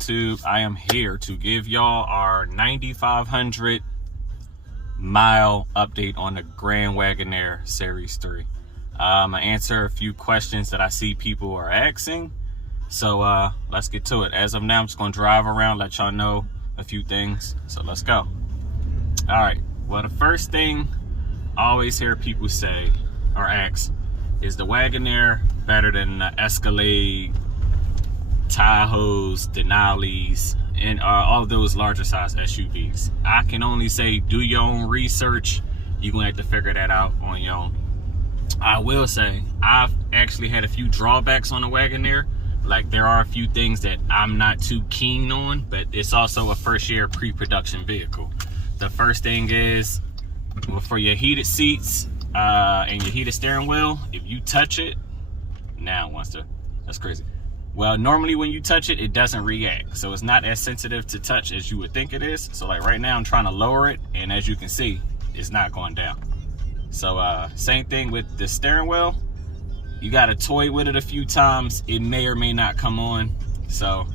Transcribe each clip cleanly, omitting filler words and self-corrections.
YouTube? I am here to give y'all our 9,500 mile update on the Grand Wagoneer Series 3. I answer a few questions that I see people are asking. So let's get to it. As of now, I'm just gonna drive around, let y'all know a few things. So let's go. All right, well, the first thing I always hear people say or ask is the Wagoneer better than the Escalade, Tahoes, Denali's, and all of those larger size SUVs? I can only say do your own research. You're gonna have to figure that out on your own. I will say I've actually had a few drawbacks on the Wagoneer. Like, there are a few things that I'm not too keen on, but it's also a first year pre-production vehicle. The first thing is, well, for your heated seats and your heated steering wheel, if you touch it, that's crazy. Well, normally when you touch it, it doesn't react. So it's not as sensitive to touch as you would think it is. So like right now I'm trying to lower it, and as you can see, it's not going down. So same thing with the steering wheel. You got to toy with it a few times. It may or may not come on. So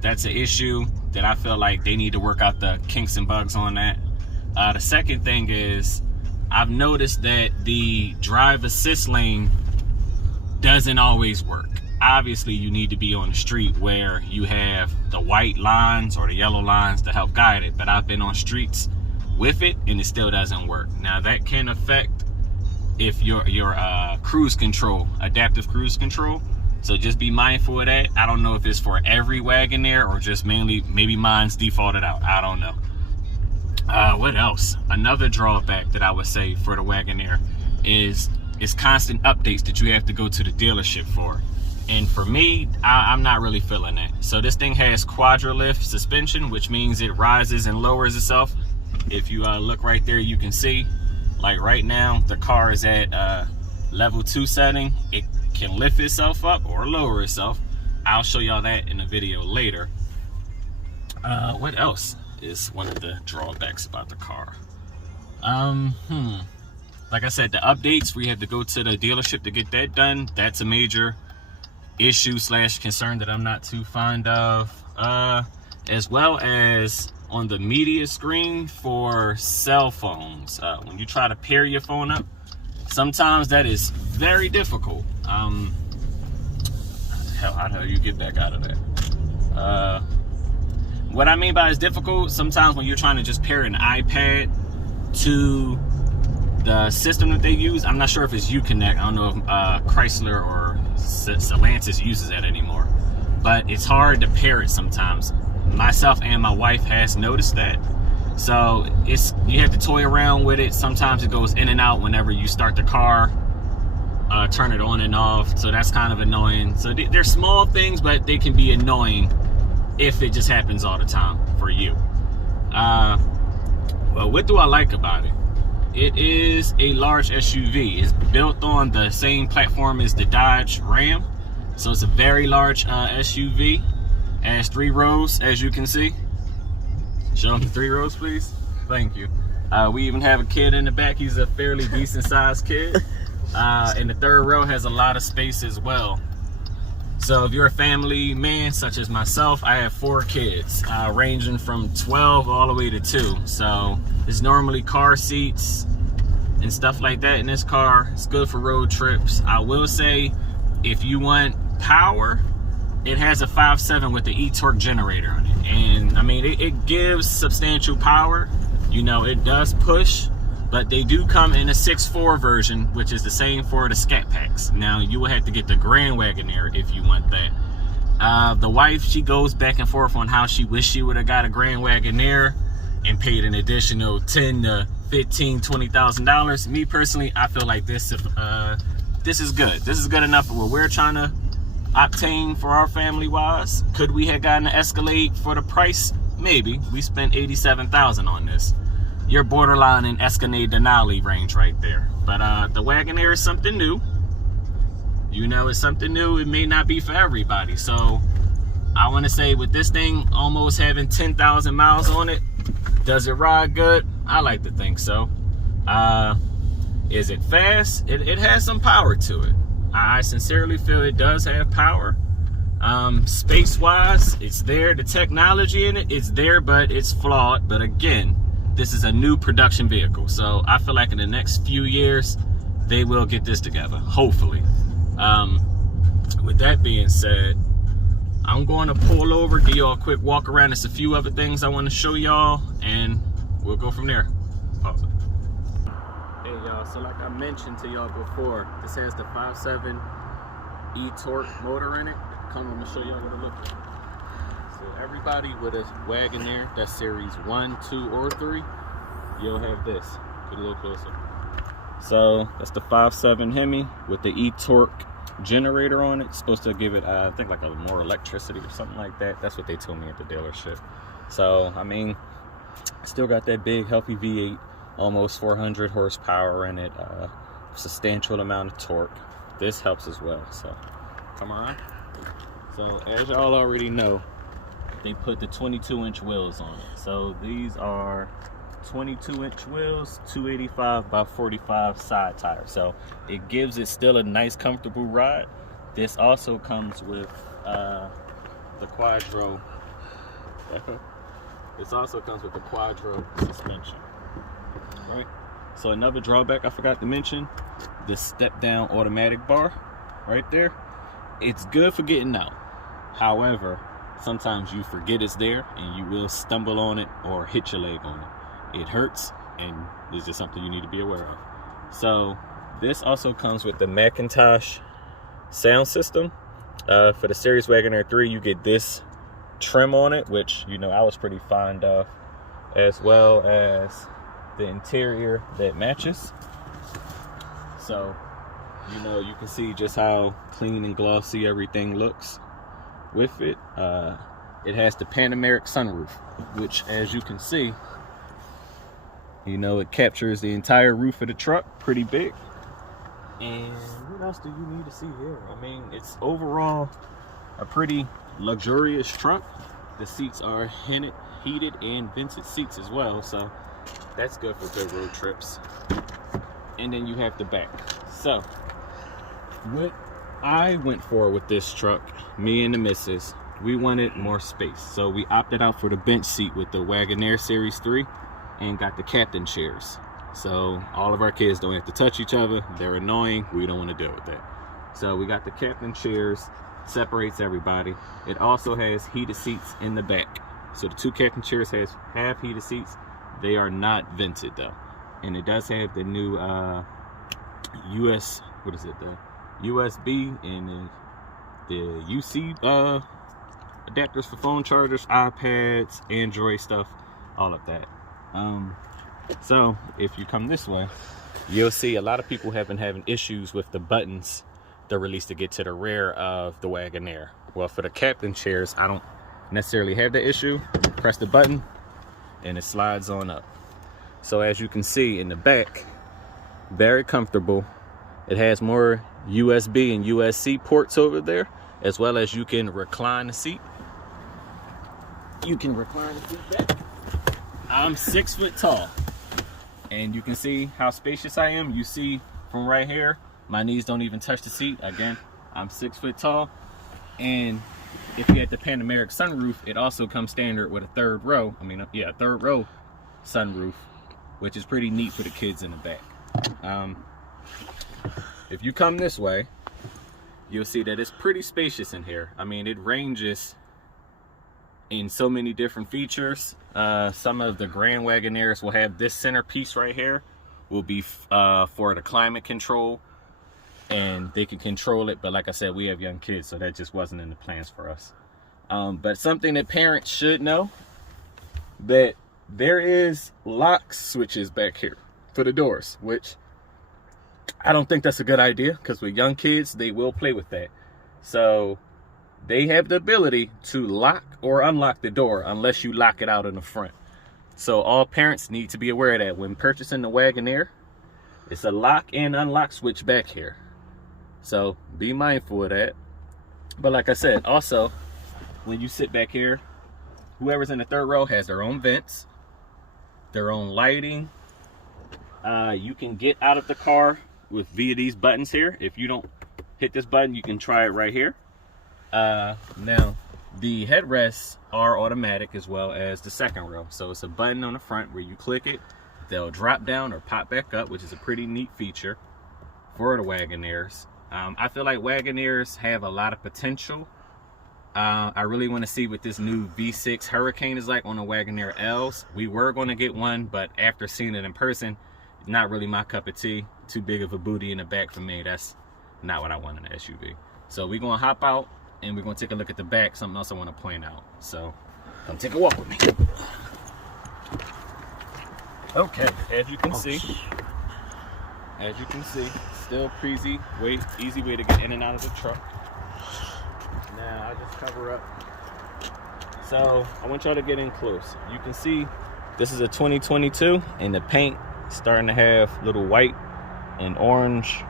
that's an issue that I feel like they need to work out the kinks and bugs on that. The second thing is, I've noticed that the drive assist lane doesn't always work. Obviously, you need to be on the street where you have the white lines or the yellow lines to help guide it. But I've been on streets with it and it still doesn't work. Now that can affect if your cruise control, adaptive cruise control. So just be mindful of that. I don't know if it's for every Wagoneer or just mainly, maybe mine's defaulted out. I don't know. What else? Another drawback that I would say for the Wagoneer is constant updates that you have to go to the dealership for. And for me, I'm not really feeling that. So this thing has quadra-lift suspension, which means it rises and lowers itself. If you look right there, you can see, like right now, the car is at level 2 setting. It can lift itself up or lower itself. I'll show y'all that in a video later. What else is one of the drawbacks about the car? Like I said, the updates, we have to go to the dealership to get that done. That's a major issue / concern that I'm not too fond of. As well as on the media screen for cell phones. When you try to pair your phone up, sometimes that is very difficult. How the hell you get back out of that? What I mean by it's difficult, sometimes when you're trying to just pair an iPad to the system that they use, I'm not sure if it's Uconnect. I don't know if Chrysler or Stellantis uses that anymore, but it's hard to pair it sometimes. Myself and my wife has noticed that. So you have to toy around with it. Sometimes it goes in and out whenever you start the car, turn it on and off. So that's kind of annoying. So they're small things, but they can be annoying if it just happens all the time for you. Well, what do I like about it? It is a large SUV. It's built on the same platform as the Dodge Ram. So it's a very large SUV. It has 3 rows, as you can see. Show them the 3 rows, please. Thank you. We even have a kid in the back. He's a fairly decent sized kid. And the 3rd row has a lot of space as well. So if you're a family man, such as myself, I have 4 kids, ranging from 12 all the way to 2. So it's normally car seats and stuff like that in this car. It's good for road trips. I will say, if you want power, it has a 5.7 with the e-torque generator on it. And I mean, it gives substantial power. You know, it does push, but they do come in a 6.4 version, which is the same for the Scat Packs. Now, you will have to get the Grand Wagoneer if you want that. The wife, she goes back and forth on how she wished she would have got a Grand Wagoneer and paid an additional $10,000 to $15,000, $20,000. Me personally, I feel like this is good. This is good enough for what we're trying to obtain for our family wise. Could we have gotten an Escalade for the price? Maybe. We spent $87,000 on this. You're borderline in Escalade Denali range right there. But the Wagoneer is something new. You know, it's something new. It may not be for everybody. So I want to say, with this thing almost having 10,000 miles on it, does it ride good? I like to think so. Is it fast? It has some power to it. I sincerely feel it does have power. Space wise, it's there. The technology in it is there, but it's flawed. But again, this is a new production vehicle, so I feel like in the next few years they will get this together, hopefully. With that being said, I'm going to pull over, give y'all a quick walk around. There's a few other things I want to show y'all, and we'll go from there. Pause it. Hey y'all, so like I mentioned to y'all before, this has the 5.7 e-torque motor in it. Come on to show y'all what it looks like. So everybody with a Wagoneer, that's series 1, 2, or 3, you'll have this. Get a little closer. So that's the 5.7 Hemi with the e-torque generator on it. It's supposed to give it I think like a more electricity or something like that. That's what they told me at the dealership. So I mean, still got that big healthy V8, almost 400 horsepower in it, substantial amount of torque. This helps as well. So come on. So as y'all already know, they put the 22-inch wheels on it. So these are 22-inch wheels, 285 by 45 side tires. So it gives it still a nice comfortable ride. This also comes with the Quadro. This also comes with the Quadro suspension. Right. So another drawback I forgot to mention, the step down automatic bar right there. It's good for getting out. However, sometimes you forget it's there and you will stumble on it or hit your leg on it. It hurts, and it's just something you need to be aware of. So this also comes with the Macintosh sound system. For the Series Wagoneer 3, you get this trim on it, which, you know, I was pretty fond of, as well as the interior that matches. So, you know, you can see just how clean and glossy everything looks with it. It has the panoramic sunroof, which, as you can see, you know, it captures the entire roof of the truck, pretty big. And what else do you need to see here? I mean, it's overall a pretty luxurious truck. The seats are heated and vented seats as well, so that's good for good road trips. And then you have the back. So what I went for with this truck, me and the missus, we wanted more space, so we opted out for the bench seat with the Wagoneer Series 3 and got the captain chairs. So all of our kids don't have to touch each other. They're annoying. We don't want to deal with that. So we got the captain chairs, separates everybody. It also has heated seats in the back. So the two captain chairs have heated seats. They are not vented though. And it does have the new the USB and the UC adapters for phone chargers, iPads, Android stuff, all of that. So if you come this way, you'll see a lot of people have been having issues with the buttons they're released to get to the rear of the Wagoneer. Well, for the captain chairs, I don't necessarily have the issue. Press the button and it slides on up. So as you can see in the back, very comfortable. It has more USB and USB ports over there, as well as you can recline the seat. You can recline the seat back. I'm 6 foot tall, and you can see how spacious I am. You see from right here, my knees don't even touch the seat. Again, I'm 6 foot tall, and if you had the panoramic sunroof, it also comes standard with a third row sunroof, which is pretty neat for the kids in the back. If you come this way, you'll see that it's pretty spacious in here. I mean, it ranges in so many different features. Some of the Grand Wagoneers will have this centerpiece right here, will be for the climate control, and they can control it. But like I said, we have young kids, so that just wasn't in the plans for us. But something that parents should know, that there is lock switches back here for the doors, which I don't think that's a good idea, because with young kids, they will play with that. So they have the ability to lock or unlock the door unless you lock it out in the front. So all parents need to be aware of that. When purchasing the Wagoneer, it's a lock and unlock switch back here. So be mindful of that. But like I said, also, when you sit back here, whoever's in the third row has their own vents, their own lighting. You can get out of the car via these buttons here. If you don't hit this button, you can try it right here. Now, the headrests are automatic as well as the second row. So it's a button on the front where you click it, they'll drop down or pop back up, which is a pretty neat feature for the Wagoneers. I feel like Wagoneers have a lot of potential. I really want to see what this new V6 Hurricane is like on the Wagoneer Ls. We were going to get one, but after seeing it in person, not really my cup of tea. Too big of a booty in the back for me. That's not what I want in an SUV. So we're going to hop out and we're going to take a look at the back. Something else I want to point out. So come take a walk with me. Okay, as you can see, still easy way to get in and out of the truck. Now I just cover up. So I want y'all to get in close. You can see this is a 2022 and the paint starting to have little white and orange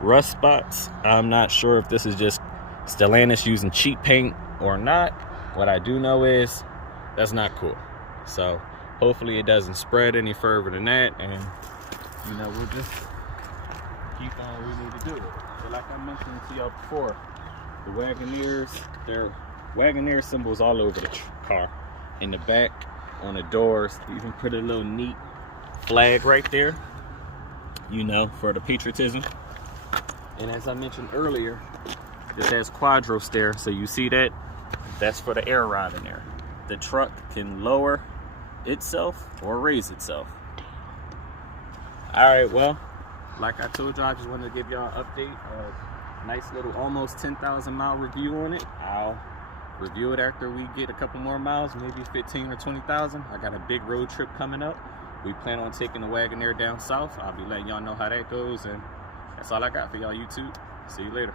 rust spots. I'm not sure if this is just Stellantis using cheap paint or not. What I do know is that's not cool. So hopefully it doesn't spread any further than that, and you know, we'll just keep on what we need to do. So like I mentioned to y'all before, the Wagoneers, there are Wagoneer symbols all over the car. In the back, on the doors, you even put a little neat flag right there, you know, for the patriotism. And as I mentioned earlier, this has quadro stair, so you see that? That's for the air ride in there. The truck can lower itself or raise itself. Alright, well, like I told y'all, I just wanted to give y'all an update. Nice little almost 10,000 mile review on it. I'll review it after we get a couple more miles, maybe 15 or 20,000. I got a big road trip coming up. We plan on taking the Wagoneer down south. I'll be letting y'all know how that goes, and that's all I got for y'all YouTube. See you later.